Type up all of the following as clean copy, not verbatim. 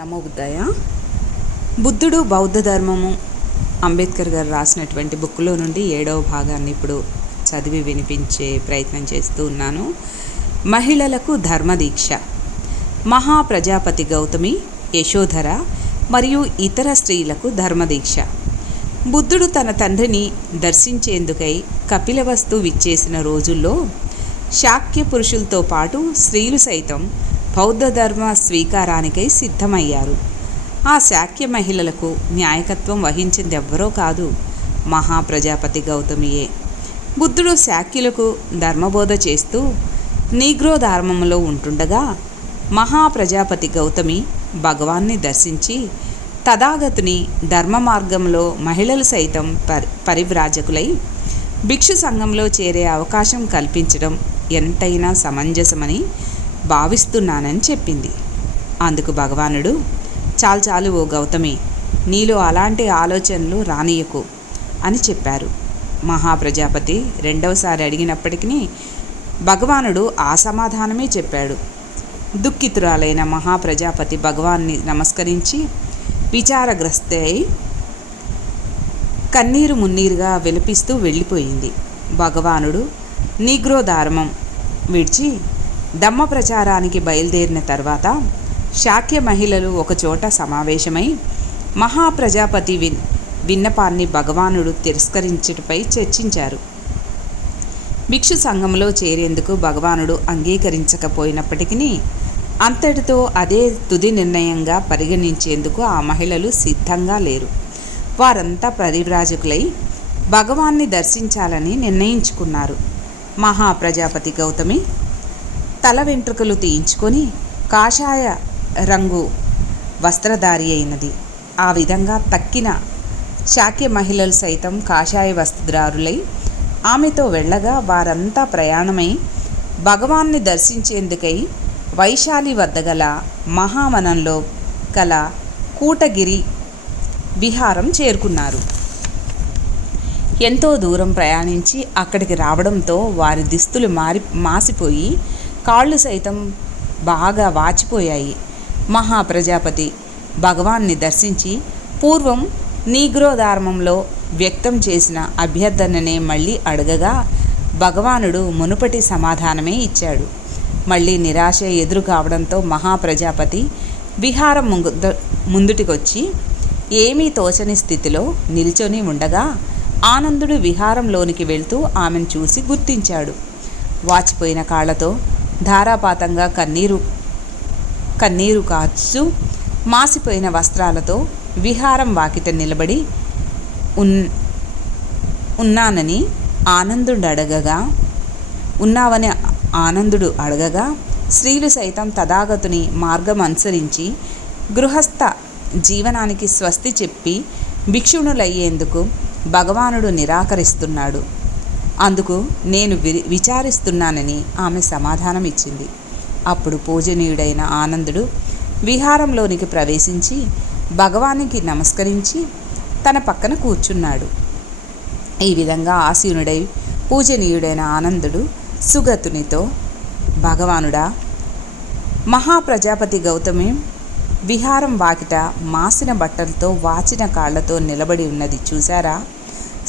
నమో బుద్ధాయ. బుద్ధుడు బౌద్ధ ధర్మము అంబేద్కర్ గారు రాసినటువంటి బుక్లో నుండి 7వ భాగాన్ని ఇప్పుడు చదివి వినిపించే ప్రయత్నం చేస్తూ ఉన్నాను. మహిళలకు ధర్మదీక్ష. మహాప్రజాపతి గౌతమి, యశోధర మరియు ఇతర స్త్రీలకు ధర్మదీక్ష. బుద్ధుడు తన తండ్రిని దర్శించేందుకై కపిలవస్తు విచ్చేసిన రోజుల్లో శాక్య పురుషులతో పాటు స్త్రీలు సైతం బౌద్ధ ధర్మ స్వీకారానికై సిద్ధమయ్యారు. ఆ శాక్య మహిళలకు న్యాయకత్వం వహించింది ఎవ్వరో కాదు, మహాప్రజాపతి గౌతమియే. బుద్ధుడు శాక్యులకు ధర్మబోధ చేస్తూ నీగ్రో ధర్మంలో ఉంటుండగా మహాప్రజాపతి గౌతమి భగవాన్ని దర్శించి తథాగతుని ధర్మ మార్గంలో మహిళలు సైతం పరివ్రాజకులై భిక్షు సంఘంలో చేరే అవకాశం కల్పించడం ఎంతైనా సమంజసమని భావిస్తున్నానని చెప్పింది. అందుకు భగవానుడు, చాలు ఓ గౌతమి, నీలో అలాంటి ఆలోచనలు రానియకు అని చెప్పారు. మహాప్రజాపతి రెండవసారి అడిగినప్పటికీ భగవానుడు ఆ సమాధానమే చెప్పాడు. దుఃఖితురాలైన మహాప్రజాపతి భగవాన్ని నమస్కరించి విచారగ్రస్తై కన్నీరు మున్నీరుగా విలపిస్తూ వెళ్ళిపోయింది. భగవానుడు నీగ్రో ధర్మం విడిచి ధమ్మ ప్రచారానికి బయలుదేరిన తర్వాత శాక్య మహిళలు ఒకచోట సమావేశమై మహాప్రజాపతి విన్నపాన్ని భగవానుడు తిరస్కరించుటపై చర్చించారు. భిక్షు సంఘంలో చేరేందుకు భగవానుడు అంగీకరించకపోయినప్పటికీ అంతటితో అదే తుది నిర్ణయంగా పరిగణించేందుకు ఆ మహిళలు సిద్ధంగా లేరు. వారంతా పరివ్రాజకులై భగవాన్ని దర్శించాలని నిర్ణయించుకున్నారు. మహాప్రజాపతి గౌతమి తల వెంట్రుకలు తీయించుకొని కాషాయ రంగు వస్త్రధారి అయినది. ఆ విధంగా తక్కిన శాక్య మహిళలు సైతం కాషాయ వస్త్రధారులై ఆమెతో వెళ్ళగా వారంతా ప్రయాణమై భగవాన్ని దర్శించేందుకై వైశాలి వద్ద గల మహావనంలో గల కూటగిరి విహారం చేరుకున్నారు. ఎంతో దూరం ప్రయాణించి అక్కడికి రావడంతో వారి దుస్తులు మాసిపోయి కాళ్ళు సైతం బాగా వాచిపోయాయి. మహాప్రజాపతి భగవాన్ని దర్శించి పూర్వం నీగ్రో ధర్మంలో వ్యక్తం చేసిన అభ్యర్థననే మళ్ళీ అడగగా భగవానుడు మునుపటి సమాధానమే ఇచ్చాడు. మళ్ళీ నిరాశ ఎదురు కావడంతో మహాప్రజాపతి విహారం ముందుటికొచ్చి ఏమీ తోచని స్థితిలో నిల్చొని ఉండగా ఆనందుడు విహారంలోనికి వెళ్తూ ఆమెను చూసి గుర్తించాడు. వాచిపోయిన కాళ్లతో ధారాపాతంగా కన్నీరు కాచు మాసిపోయిన వస్త్రాలతో విహారం వాకిట నిలబడి ఉన్నావని ఆనందుడు అడగగా స్త్రీలు సైతం తథాగతుని మార్గం అనుసరించి గృహస్థ జీవనానికి స్వస్తి చెప్పి భిక్షుణులయ్యేందుకు భగవానుడు నిరాకరిస్తున్నాడు. అందుకు నేను విచారిస్తున్నానని ఆమె సమాధానం ఇచ్చింది. అప్పుడు పూజనీయుడైన ఆనందుడు విహారంలోనికి ప్రవేశించి భగవానికి నమస్కరించి తన పక్కన కూర్చున్నాడు. ఈ విధంగా ఆసీనుడై పూజనీయుడైన ఆనందుడు సుగతునితో, భగవానుడా, మహాప్రజాపతి గౌతమి విహారం వాకిట మాసిన బట్టలతో వాచిన కాళ్లతో నిలబడి ఉన్నది చూశారా?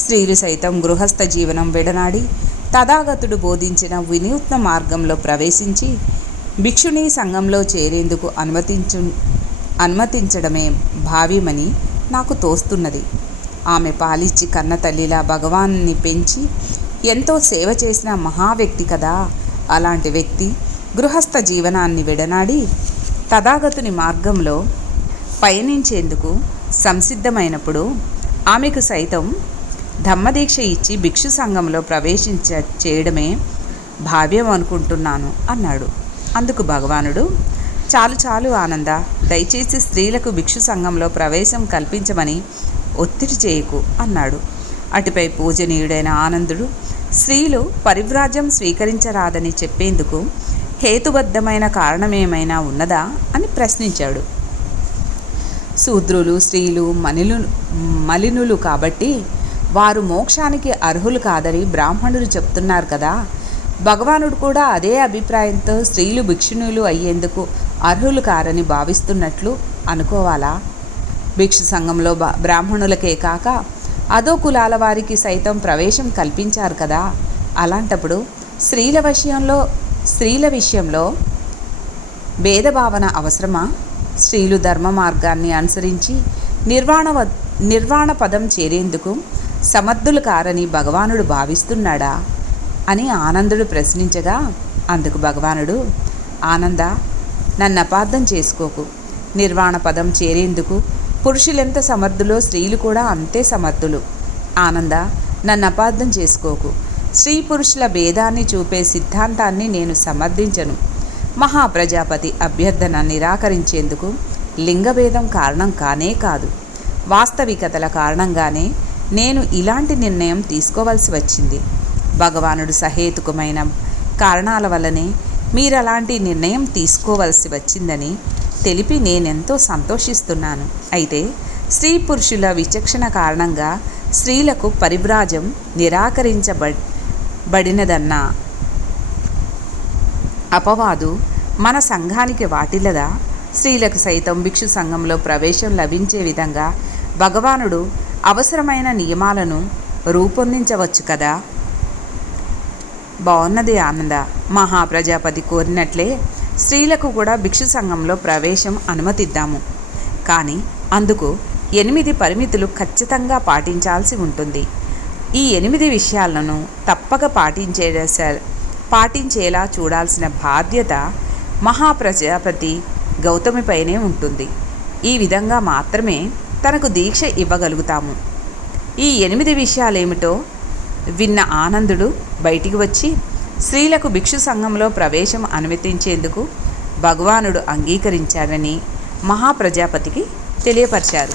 స్త్రీలు సైతం గృహస్థ జీవనం విడనాడి తథాగతుడు బోధించిన వినూత్న మార్గంలో ప్రవేశించి భిక్షుని సంఘంలో చేరేందుకు అనుమతించడమే భావ్యమని నాకు తోస్తున్నది. ఆమె పాలిచ్చి కన్న తల్లిలా భగవాన్ని పెంచి ఎంతో సేవ చేసిన మహావ్యక్తి కదా. అలాంటి వ్యక్తి గృహస్థ జీవనాన్ని విడనాడి తథాగతుని మార్గంలో పయనించేందుకు సంసిద్ధమైనప్పుడు ఆమెకు సైతం ధమ్మదీక్ష ఇచ్చి భిక్షు సంఘంలో చేయడమే భావ్యం అనుకుంటున్నాను అన్నాడు. అందుకు భగవానుడు, చాలు ఆనంద, దయచేసి స్త్రీలకు భిక్షు సంఘంలో ప్రవేశం కల్పించమని ఒత్తిడి చేయకు అన్నాడు. అటుపై పూజనీయుడైన ఆనందుడు స్త్రీలు పరివ్రాజ్యం స్వీకరించరాదని చెప్పేందుకు హేతుబద్ధమైన కారణమేమైనా ఉన్నదా అని ప్రశ్నించాడు. శూద్రులు స్త్రీలు మలినులు కాబట్టి వారు మోక్షానికి అర్హులు కాదని బ్రాహ్మణులు చెప్తున్నారు కదా. భగవానుడు కూడా అదే అభిప్రాయంతో స్త్రీలు భిక్షుణులు అయ్యేందుకు అర్హులు కారని భావిస్తున్నట్లు అనుకోవాలా? భిక్షు సంఘంలో బ్రాహ్మణులకే కాక అదో కులాల వారికి సైతం ప్రవేశం కల్పించారు కదా. అలాంటప్పుడు స్త్రీల విషయంలో భేదభావన అవసరమా? స్త్రీలు ధర్మ మార్గాన్ని అనుసరించి నిర్వాణ పదం చేరేందుకు సమర్థులు కారని భగవానుడు భావిస్తున్నాడా అని ఆనందుడు ప్రశ్నించగా, అందుకు భగవానుడు, ఆనంద, నన్ను అపార్థం చేసుకోకు. నిర్వాణ పదం చేరేందుకు పురుషులెంత సమర్థులో స్త్రీలు కూడా అంతే సమర్థులు. ఆనంద, నన్ను అపార్థం చేసుకోకు. స్త్రీ పురుషుల భేదాన్ని చూపే సిద్ధాంతాన్ని నేను సమర్థించను. మహాప్రజాపతి అభ్యర్థన నిరాకరించేందుకు లింగభేదం కారణం కానే కాదు. వాస్తవికతల కారణంగానే నేను ఇలాంటి నిర్ణయం తీసుకోవాల్సి వచ్చింది. భగవానుడు సహేతుకమైన కారణాల వల్లనే మీరలాంటి నిర్ణయం తీసుకోవలసి వచ్చిందని తెలిపి నేనెంతో సంతోషిస్తున్నాను. అయితే స్త్రీ పురుషుల విచక్షణ కారణంగా స్త్రీలకు పరివ్రాజం నిరాకరించబడినదన్న అపవాదు మన సంఘానికి వాటిల్లదా? స్త్రీలకు సైతం భిక్షు సంఘంలో ప్రవేశం లభించే విధంగా భగవానుడు అవసరమైన నియమాలను రూపొందించవచ్చు కదా. బాగున్నది ఆనంద. మహాప్రజాపతి కోరినట్లే స్త్రీలకు కూడా భిక్షు సంఘంలో ప్రవేశం అనుమతిద్దాము. కానీ అందుకు 8 పరిమితులు ఖచ్చితంగా పాటించాల్సి ఉంటుంది. ఈ 8 విషయాలను తప్పక పాటించేలా చూడాల్సిన బాధ్యత మహాప్రజాపతి గౌతమిపైనే ఉంటుంది. ఈ విధంగా మాత్రమే తనకు దీక్ష ఇవ్వగలుగుతాము. ఈ 8 విషయాలేమిటో విన్న ఆనందుడు బయటికి వచ్చి స్త్రీలకు భిక్షు సంఘంలో ప్రవేశం అనుమతించేందుకు భగవానుడు అంగీకరించాడని మహాప్రజాపతికి తెలియపరిచారు.